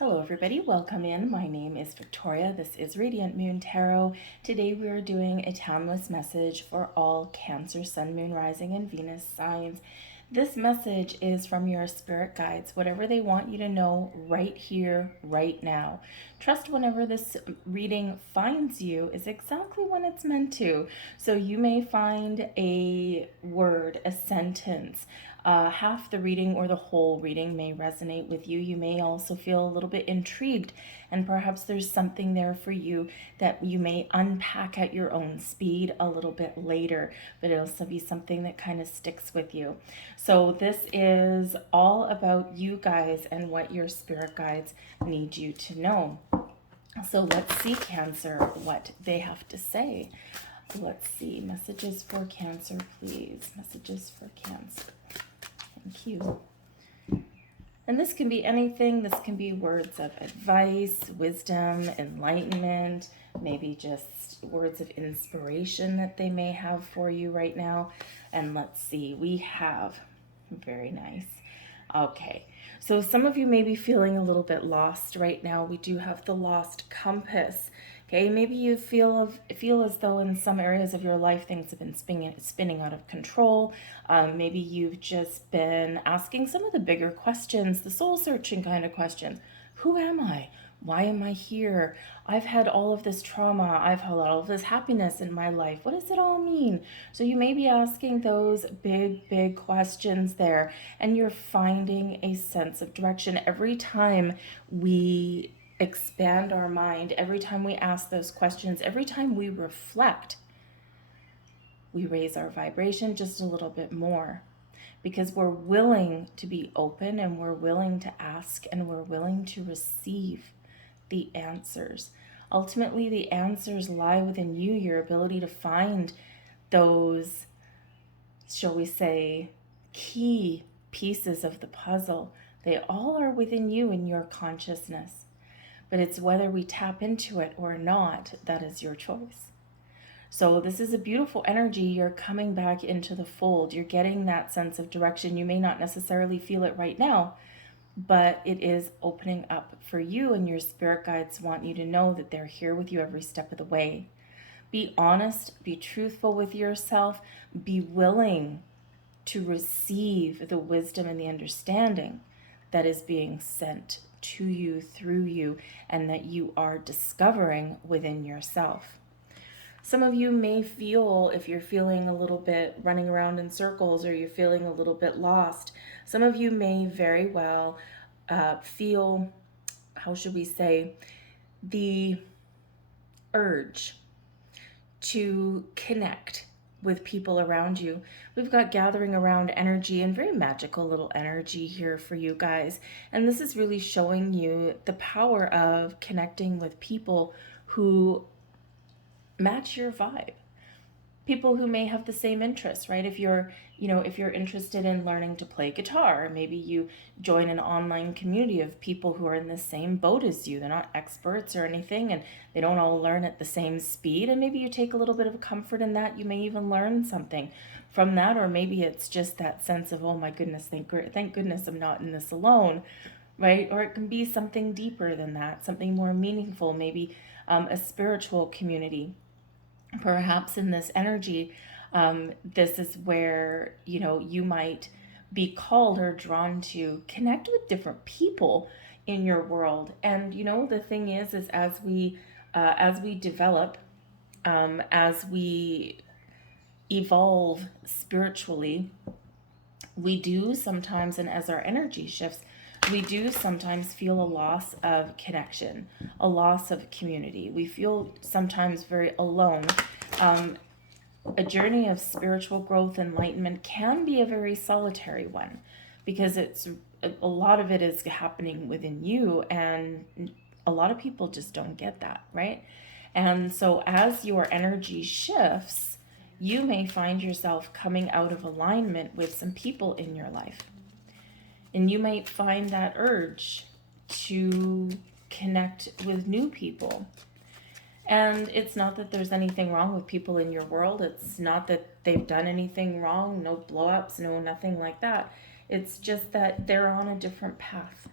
Hello everybody, welcome in. My name is Victoria. This is Radiant Moon Tarot. Today we are doing a timeless message for all Cancer, Sun, Moon, Rising, and Venus signs. This message is from your spirit guides, whatever they want you to know right here, right now. Trust whenever this reading finds you is exactly when it's meant to. So you may find a word, a sentence, half the reading or the whole reading may resonate with you. You may also feel a little bit intrigued, and perhaps there's something there for you that you may unpack at your own speed a little bit later, but it'll still be something that kind of sticks with you. So this is all about you guys and what your spirit guides need you to know. So let's see, Cancer, what they have to say. Let's see. Messages for Cancer, please. Messages for Cancer. Thank you. And this can be anything. This can be words of advice, wisdom, enlightenment, maybe just words of inspiration that they may have for you right now. And let's see, we have, very nice. Okay, so some of you may be feeling a little bit lost right now. We do have the lost compass. Okay, maybe you feel as though in some areas of your life things have been spinning out of control. Maybe you've just been asking some of the bigger questions, the soul-searching kind of questions. Who am I? Why am I here? I've had all of this trauma. I've had all of this happiness in my life. What does it all mean? So you may be asking those big questions there, and you're finding a sense of direction every time we expand our mind, every time we ask those questions, every time we reflect, we raise our vibration just a little bit more, because we're willing to be open, and we're willing to ask, and we're willing to receive the answers. Ultimately, the answers lie within you, your ability to find those, shall we say, key pieces of the puzzle. They all are within you in your consciousness. But it's whether we tap into it or not, that is your choice. So this is a beautiful energy. You're coming back into the fold. You're getting that sense of direction. You may not necessarily feel it right now, but it is opening up for you, and your spirit guides want you to know that they're here with you every step of the way. Be honest, be truthful with yourself, be willing to receive the wisdom and the understanding that is being sent to you, through you, and that you are discovering within yourself. Some of you may feel, if you're feeling a little bit running around in circles, or you're feeling a little bit lost, some of you may very well feel, how should we say, the urge to connect with people around you. We've got gathering around energy, and very magical little energy here for you guys. And this is really showing you the power of connecting with people who match your vibe. People who may have the same interests, right? If you're interested in learning to play guitar, maybe you join an online community of people who are in the same boat as you. They're not experts or anything, and they don't all learn at the same speed. And maybe you take a little bit of comfort in that. You may even learn something from that, or maybe it's just that sense of, oh my goodness, thank goodness I'm not in this alone, right? Or it can be something deeper than that, something more meaningful, maybe a spiritual community. Perhaps in this energy, this is where, you might be called or drawn to connect with different people in your world. And, the thing is as we develop, as we evolve spiritually, we do sometimes, and as our energy shifts, we do sometimes feel a loss of connection, a loss of community. We feel sometimes very alone. A journey of spiritual growth, enlightenment can be a very solitary one, because a lot of it is happening within you, and a lot of people just don't get that, right? And so as your energy shifts, you may find yourself coming out of alignment with some people in your life. And you might find that urge to connect with new people. And it's not that there's anything wrong with people in your world. It's not that they've done anything wrong, no blow-ups, no nothing like that. It's just that they're on a different path.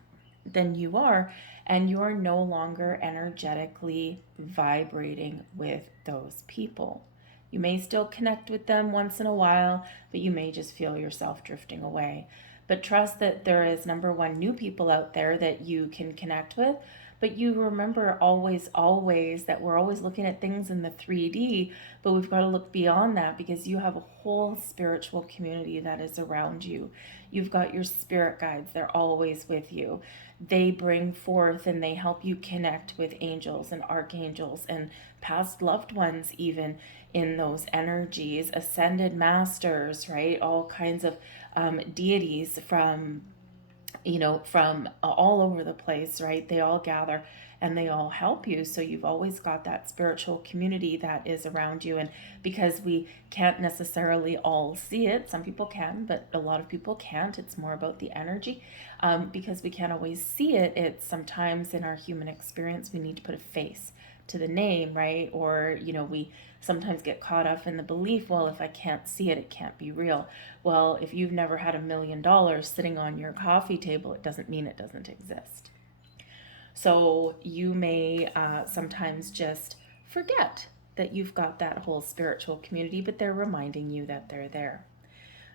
than you are, and you're no longer energetically vibrating with those people. You may still connect with them once in a while, but you may just feel yourself drifting away. But trust that there is, number one, new people out there that you can connect with. But you remember always that we're always looking at things in the 3D, but we've got to look beyond that, because you have a whole spiritual community that is around you. You've got your spirit guides, they're always with you. They bring forth and they help you connect with angels and archangels and past loved ones, even in those energies, ascended masters, right? All kinds of deities from from all over the place, right? They all gather and they all help you. So you've always got that spiritual community that is around you. And because we can't necessarily all see it, some people can, but a lot of people can't. It's more about the energy. Because we can't always see it, it's sometimes in our human experience, we need to put a face to the name, right? Or, we sometimes get caught up in the belief, well, if I can't see it, it can't be real. Well, if you've never had $1 million sitting on your coffee table, it doesn't mean it doesn't exist. So you may sometimes just forget that you've got that whole spiritual community, but they're reminding you that they're there.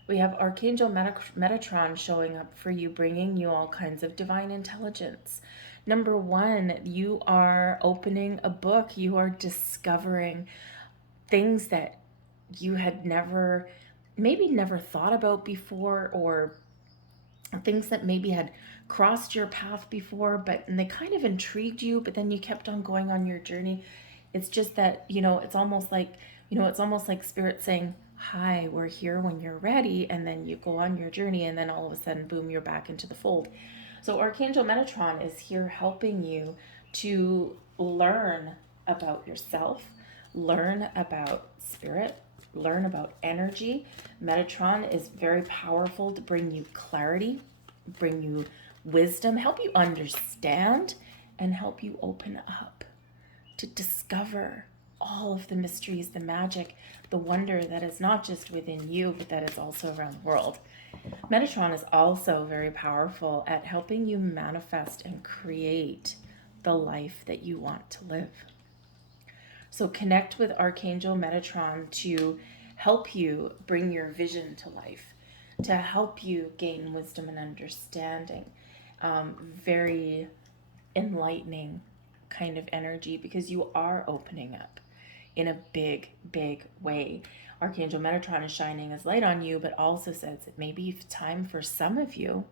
We have Archangel Metatron showing up for you, bringing you all kinds of divine intelligence. Number one, you are opening a book. You are discovering things that you had maybe never thought about before, or things that maybe had crossed your path before, and they kind of intrigued you, but then you kept on going on your journey. It's just that, it's almost like Spirit saying, hi, we're here when you're ready, and then you go on your journey, and then all of a sudden, boom, you're back into the fold. So Archangel Metatron is here helping you to learn about yourself, learn about spirit, learn about energy. Metatron is very powerful to bring you clarity, bring you wisdom, help you understand, and help you open up to discover all of the mysteries, the magic, the wonder that is not just within you, but that is also around the world. Metatron is also very powerful at helping you manifest and create the life that you want to live. So connect with Archangel Metatron to help you bring your vision to life, to help you gain wisdom and understanding. Very enlightening kind of energy, because you are opening up in a big, big way. Archangel Metatron is shining his light on you, but also says it may be time for some of you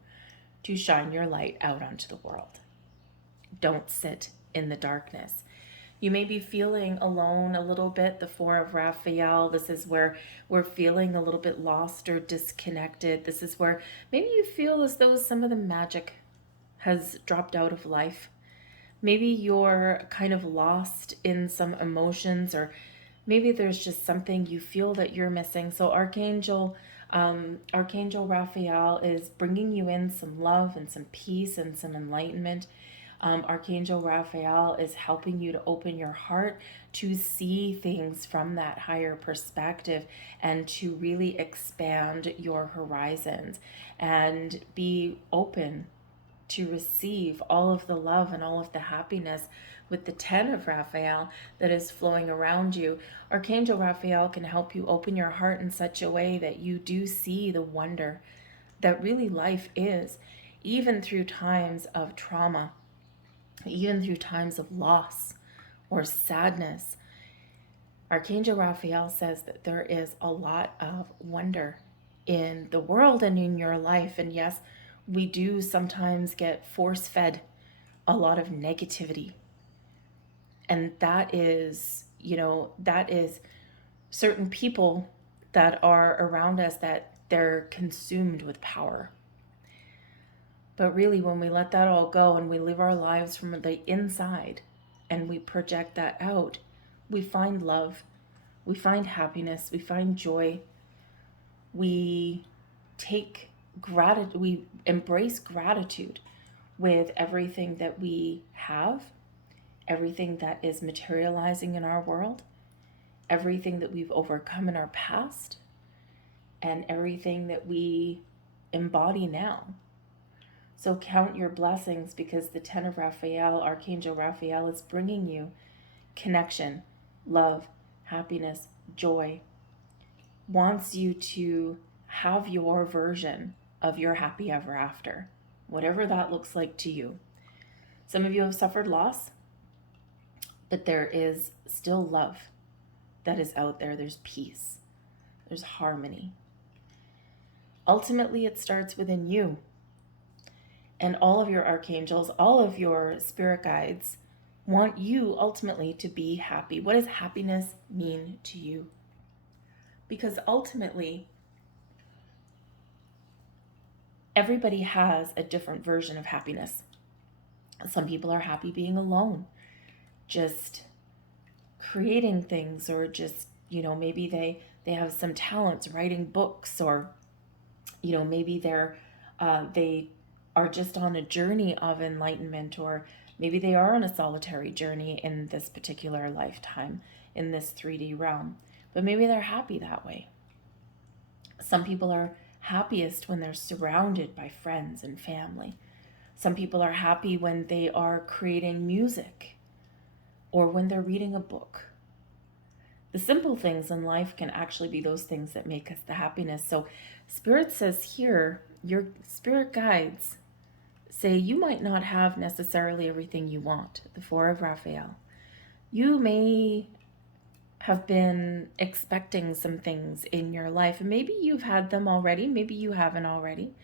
to shine your light out onto the world. Don't sit in the darkness. You may be feeling alone a little bit. The Four of Raphael, this is where we're feeling a little bit lost or disconnected. This is where maybe you feel as though some of the magic has dropped out of life. Maybe you're kind of lost in some emotions, or maybe there's just something you feel that you're missing. So Archangel Raphael is bringing you in some love and some peace and some enlightenment. Archangel Raphael is helping you to open your heart to see things from that higher perspective, and to really expand your horizons and be open to receive all of the love and all of the happiness with the 10 of Raphael that is flowing around you. Archangel Raphael can help you open your heart in such a way that you do see the wonder that really life is, even through times of trauma, even through times of loss or sadness. Archangel Raphael says that there is a lot of wonder in the world and in your life. And yes, we do sometimes get force-fed a lot of negativity. And that is certain people that are around us, that they're consumed with power. But really, when we let that all go and we live our lives from the inside and we project that out, we find love, we find happiness, we find joy, we embrace gratitude with everything that we have, everything that is materializing in our world, everything that we've overcome in our past, and everything that we embody now. So count your blessings, because the 10 of Raphael, Archangel Raphael, is bringing you connection, love, happiness, joy. Wants you to have your version of your happy ever after, whatever that looks like to you. Some of you have suffered loss, but there is still love that is out there. There's peace. There's harmony. Ultimately, it starts within you. And all of your archangels, all of your spirit guides want you ultimately to be happy. What does happiness mean to you? Because ultimately, everybody has a different version of happiness. Some people are happy being alone, just creating things, or just, maybe they have some talents writing books, or, maybe they are just on a journey of enlightenment, or maybe they are on a solitary journey in this particular lifetime, in this 3D realm, but maybe they're happy that way. Some people are happiest when they're surrounded by friends and family. Some people are happy when they are creating music, or when they're reading a book. The simple things in life can actually be those things that make us the happiness. So Spirit says here, your spirit guides say you might not have necessarily everything you want. The 4 of Raphael. You may have been expecting some things in your life, and maybe you've had them already, maybe you haven't already.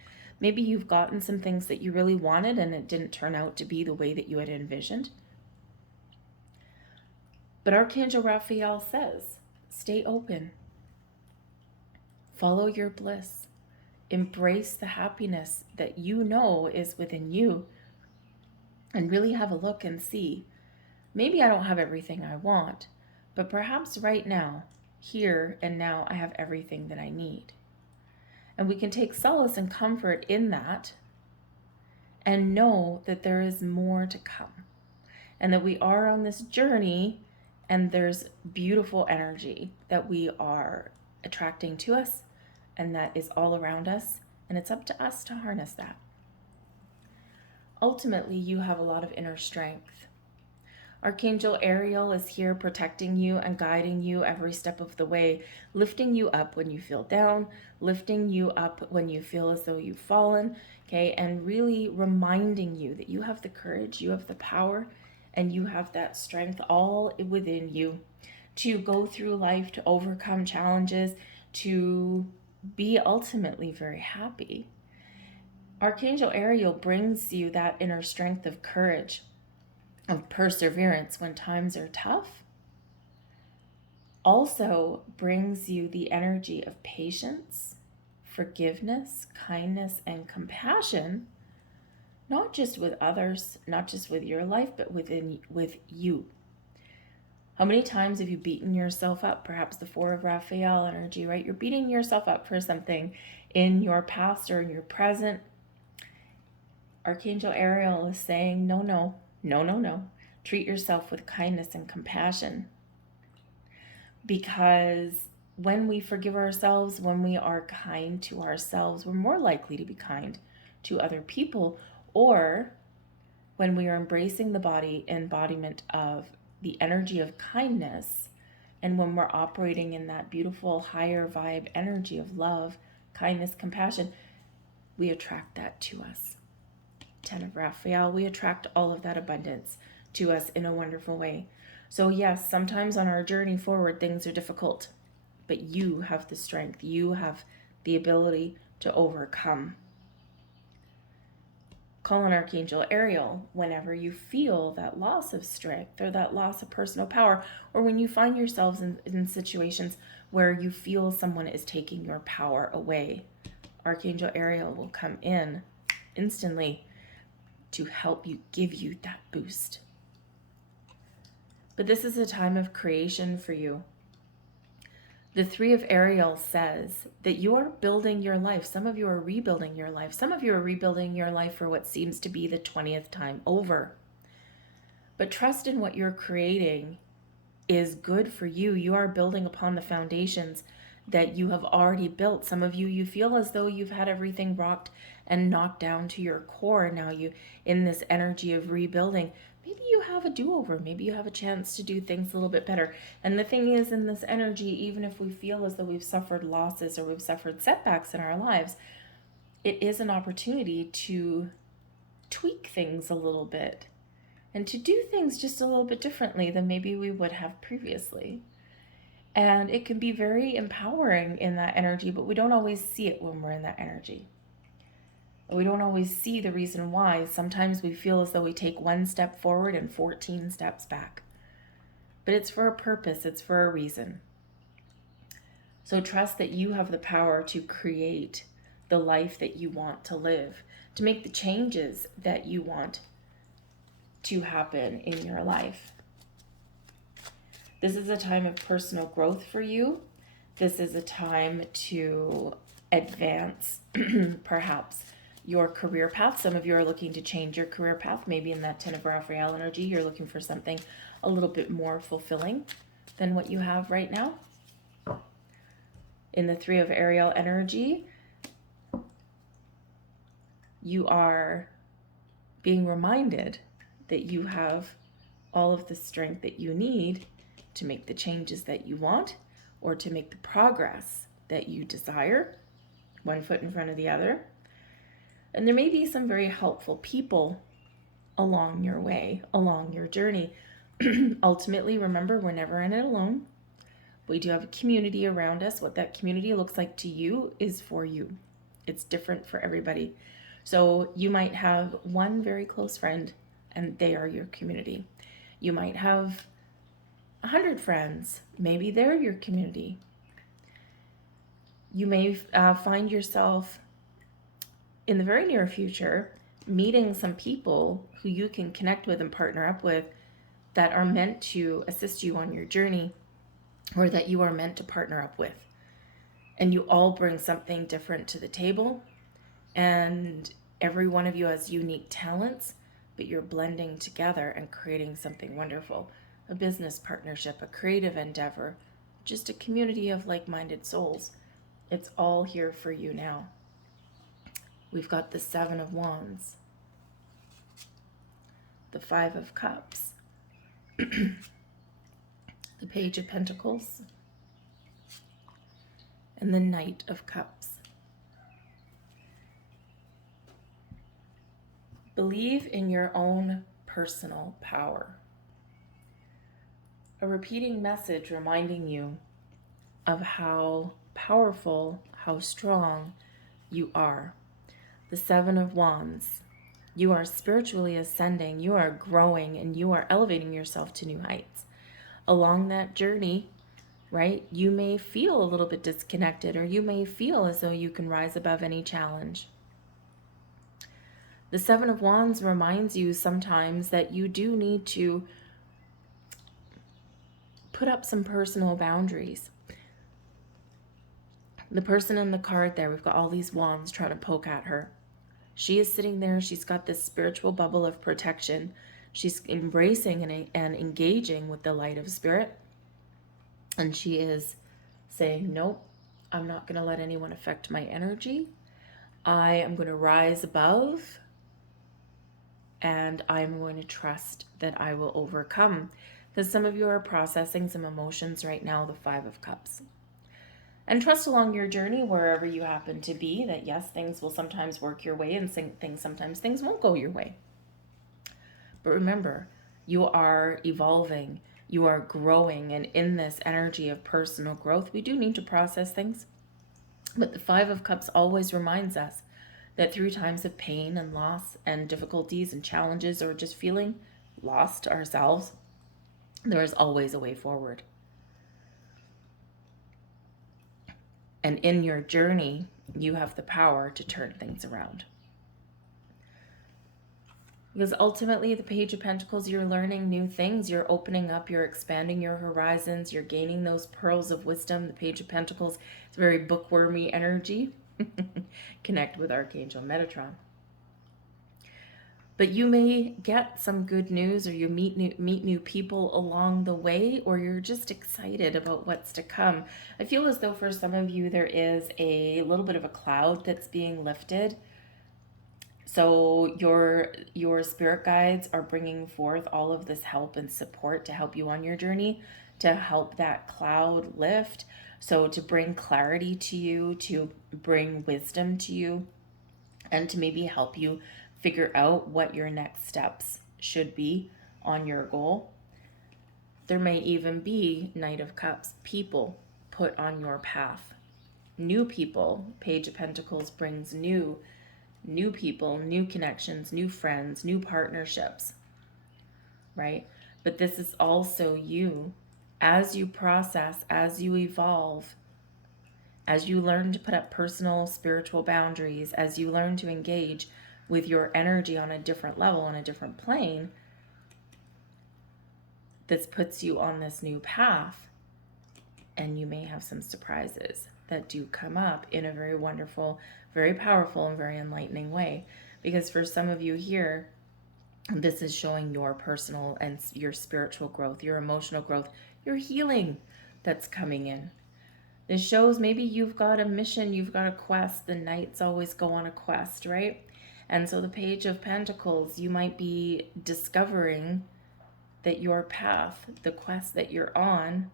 Maybe you've gotten some things that you really wanted and it didn't turn out to be the way that you had envisioned. But Archangel Raphael says, stay open. Follow your bliss. Embrace the happiness that you know is within you. And really have a look and see, maybe I don't have everything I want, but perhaps right now, here and now, I have everything that I need. And we can take solace and comfort in that and know that there is more to come, and that we are on this journey, and there's beautiful energy that we are attracting to us, and that is all around us, and it's up to us to harness that. Ultimately, you have a lot of inner strength. Archangel Ariel is here protecting you and guiding you every step of the way, lifting you up when you feel down, lifting you up when you feel as though you've fallen, okay, and really reminding you that you have the courage, you have the power, and you have that strength all within you to go through life, to overcome challenges, to be ultimately very happy. Archangel Ariel brings you that inner strength of courage, of perseverance when times are tough. Also brings you the energy of patience, forgiveness, kindness, and compassion, not just with others, not just with your life, but with you. How many times have you beaten yourself up? Perhaps the 4 of Raphael energy, right? You're beating yourself up for something in your past or in your present. Archangel Ariel is saying, no. Treat yourself with kindness and compassion. Because when we forgive ourselves, when we are kind to ourselves, we're more likely to be kind to other people. Or when we are embracing the embodiment of the energy of kindness, and when we're operating in that beautiful higher vibe energy of love, kindness, compassion, we attract that to us. 10 of Raphael, we attract all of that abundance to us in a wonderful way. So yes, sometimes on our journey forward, things are difficult, but you have the strength, you have the ability to overcome. Call on Archangel Ariel whenever you feel that loss of strength or that loss of personal power, or when you find yourselves in situations where you feel someone is taking your power away. Archangel Ariel will come in instantly to help you, give you that boost. But this is a time of creation for you. The 3 of Ariel says that you are building your life. Some of you are rebuilding your life. Some of you are rebuilding your life for what seems to be the 20th time over. But trust in what you're creating is good for you. You are building upon the foundations that you have already built. Some of you, you feel as though you've had everything rocked and knocked down to your core. Now you, in this energy of rebuilding, maybe you have a do-over. Maybe you have a chance to do things a little bit better. And the thing is, in this energy, even if we feel as though we've suffered losses or we've suffered setbacks in our lives, it is an opportunity to tweak things a little bit and to do things just a little bit differently than maybe we would have previously. And it can be very empowering in that energy, but we don't always see it when we're in that energy. We don't always see the reason why. Sometimes we feel as though we take one step forward and 14 steps back. But it's for a purpose, it's for a reason. So trust that you have the power to create the life that you want to live, to make the changes that you want to happen in your life. This is a time of personal growth for you. This is a time to advance perhaps your career path. Some of you are looking to change your career path. Maybe in that Ten of Raphael energy, you're looking for something a little bit more fulfilling than what you have right now. In the Three of Ariel energy, you are being reminded that you have all of the strength that you need to make the changes that you want or to make the progress that you desire, one foot in front of the other. And there may be some very helpful people along your way, along your journey. Ultimately, remember, we're never in it alone. We do have a community around us. What that community looks like to you is for you. It's different for everybody. So you might have one very close friend and they are your community. You might have 100 friends. Maybe they're your community. You may find yourself in the very near future meeting some people who you can connect with and partner up with that are meant to assist you on your journey, or that you are meant to partner up with. And you all bring something different to the table, and every one of you has unique talents, but you're blending together and creating something wonderful. A business partnership, a creative endeavor, just a community of like-minded souls. It's all here for you now. We've got the Seven of Wands, the Five of Cups, the Page of Pentacles, and the Knight of Cups. Believe in your own personal power. A repeating message reminding you of how powerful, how strong you are. The Seven of Wands. You are spiritually ascending, you are growing, and you are elevating yourself to new heights. Along that journey, right, you may feel a little bit disconnected, or you may feel as though you can rise above any challenge. The Seven of Wands reminds you sometimes that you do need to put up some personal boundaries. The person in the card there, we've got all these wands trying to poke at her. She is sitting there, she's got this spiritual bubble of protection. She's embracing and engaging with the light of spirit. And she is saying, nope, I'm not going to let anyone affect my energy. I am going to rise above, and I'm going to trust that I will overcome. Because some of you are processing some emotions right now, the Five of Cups. And trust along your journey, wherever you happen to be, that yes, things will sometimes work your way, and sometimes things won't go your way. But remember, you are evolving, you are growing, and in this energy of personal growth, we do need to process things. But the Five of Cups always reminds us that through times of pain and loss and difficulties and challenges, or just feeling lost ourselves, there is always a way forward. And in your journey, you have the power to turn things around. Because ultimately, the Page of Pentacles, you're learning new things. You're opening up, you're expanding your horizons. You're gaining those pearls of wisdom. The Page of Pentacles, it's very bookwormy energy. Connect with Archangel Metatron. But you may get some good news, or you meet new people along the way, or you're just excited about what's to come. I feel as though for some of you there is a little bit of a cloud that's being lifted. So your spirit guides are bringing forth all of this help and support to help you on your journey, to help that cloud lift. So to bring clarity to you, to bring wisdom to you, and to maybe help you figure out what your next steps should be on your goal. There may even be Knight of Cups people put on your path. New people. Page of Pentacles brings new people, new connections, new friends, new partnerships, right? But this is also you, as you process, as you evolve, as you learn to put up personal spiritual boundaries, as you learn to engage with your energy on a different level, on a different plane, this puts you on this new path. And you may have some surprises that do come up in a very wonderful, very powerful, and very enlightening way. Because for some of you here, this is showing your personal and your spiritual growth, your emotional growth, your healing that's coming in. This shows maybe you've got a mission, you've got a quest. The knights always go on a quest, right? And so the Page of Pentacles, you might be discovering that your path, the quest that you're on,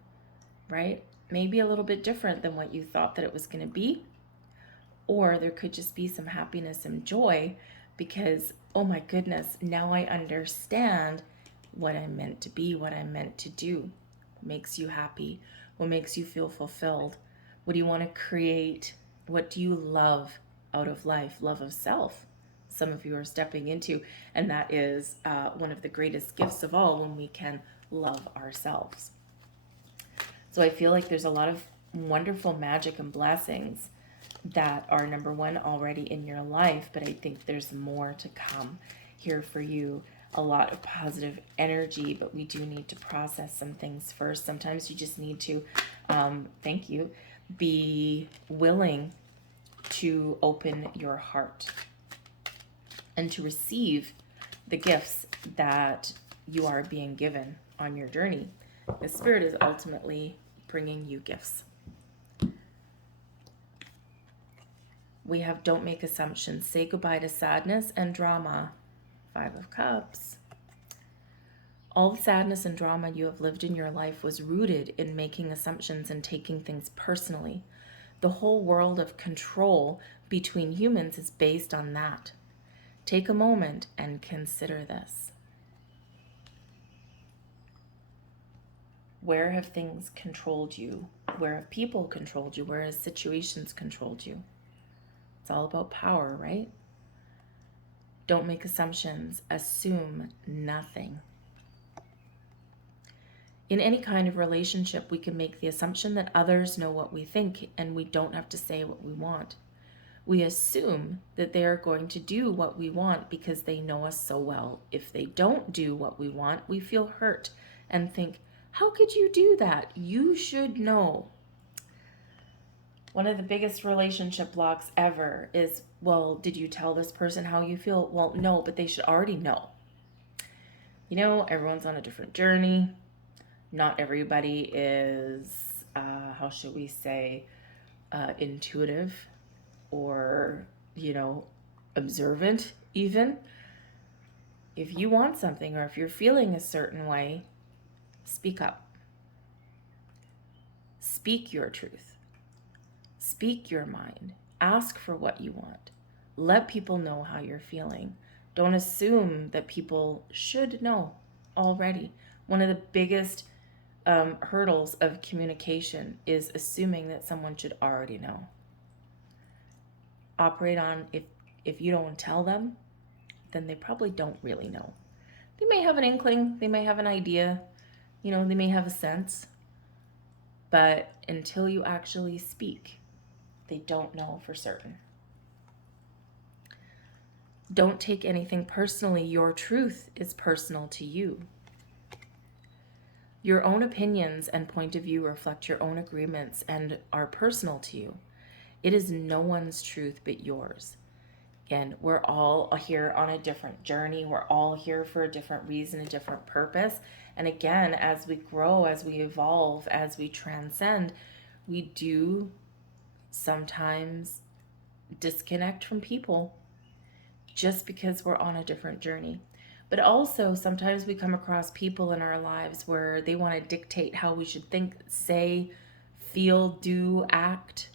right, may be a little bit different than what you thought that it was going to be. Or there could just be some happiness and joy because, oh my goodness, now I understand what I'm meant to be, what I'm meant to do. What makes you happy? What makes you feel fulfilled? What do you want to create? What do you love out of life? Love of self. Some of you are stepping into, and that is one of the greatest gifts of all, when we can love ourselves. So I feel like there's a lot of wonderful magic and blessings that are, number one, already in your life, but I think there's more to come here for you. A lot of positive energy, but we do need to process some things first. Sometimes you just need to, thank you, be willing to open your heart and to receive the gifts that you are being given on your journey. The Spirit is ultimately bringing you gifts. We have don't make assumptions. Say goodbye to sadness and drama. 5 of Cups. All the sadness and drama you have lived in your life was rooted in making assumptions and taking things personally. The whole world of control between humans is based on that. Take a moment and consider this. Where have things controlled you? Where have people controlled you? Where have situations controlled you? It's all about power, right? Don't make assumptions. Assume nothing. In any kind of relationship, we can make the assumption that others know what we think, and we don't have to say what we want. We assume that they are going to do what we want because they know us so well. If they don't do what we want, we feel hurt and think, how could you do that? You should know. One of the biggest relationship blocks ever is, well, did you tell this person how you feel? Well, no, but they should already know. You know, everyone's on a different journey. Not everybody is, how should we say, intuitive or, observant even. If you want something or if you're feeling a certain way, speak up. Speak your truth. Speak your mind. Ask for what you want. Let people know how you're feeling. Don't assume that people should know already. One of the biggest hurdles of communication is assuming that someone should already know. Operate on, if you don't tell them, then they probably don't really know. They may have an inkling, they may have an idea, they may have a sense, but until you actually speak, they don't know for certain. Don't take anything personally. Your truth is personal to you. Your own opinions and point of view reflect your own agreements and are personal to you. It is no one's truth but yours. Again, we're all here on a different journey. We're all here for a different reason, a different purpose. And again, as we grow, as we evolve, as we transcend, we do sometimes disconnect from people just because we're on a different journey. But also, sometimes we come across people in our lives where they want to dictate how we should think, say, feel, do, act.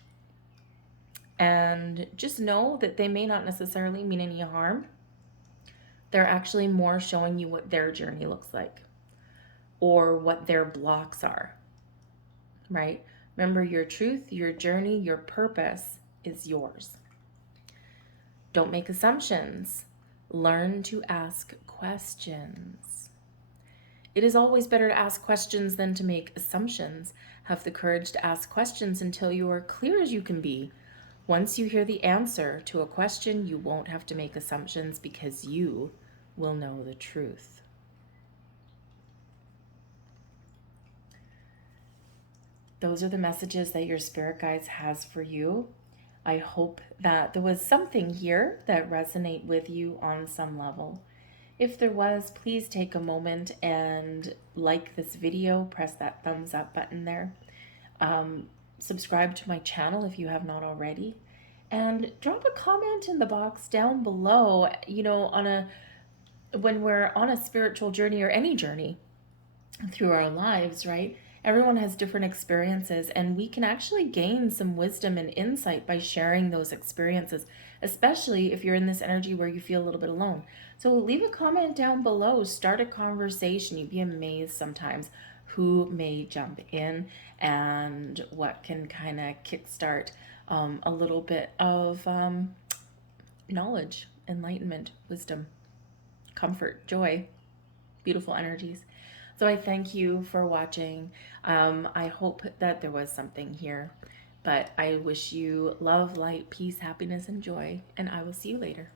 And just know that they may not necessarily mean any harm. They're actually more showing you what their journey looks like or what their blocks are, right? Remember, your truth, your journey, your purpose is yours. Don't make assumptions. Learn to ask questions. It is always better to ask questions than to make assumptions. Have the courage to ask questions until you are clear as you can be. Once you hear the answer to a question, you won't have to make assumptions because you will know the truth. Those are the messages that your spirit guides has for you. I hope that there was something here that resonate with you on some level. If there was, please take a moment and like this video, press that thumbs up button there. Subscribe to my channel if you have not already, and drop a comment in the box down below. You know, when we're on a spiritual journey or any journey through our lives, right? Everyone has different experiences, and we can actually gain some wisdom and insight by sharing those experiences, especially if you're in this energy where you feel a little bit alone. So leave a comment down below, start a conversation. You'd be amazed sometimes who may jump in and what can kind of kickstart a little bit of knowledge, enlightenment, wisdom, comfort, joy, beautiful energies. So I thank you for watching. I hope that there was something here, but I wish you love, light, peace, happiness, and joy, and I will see you later.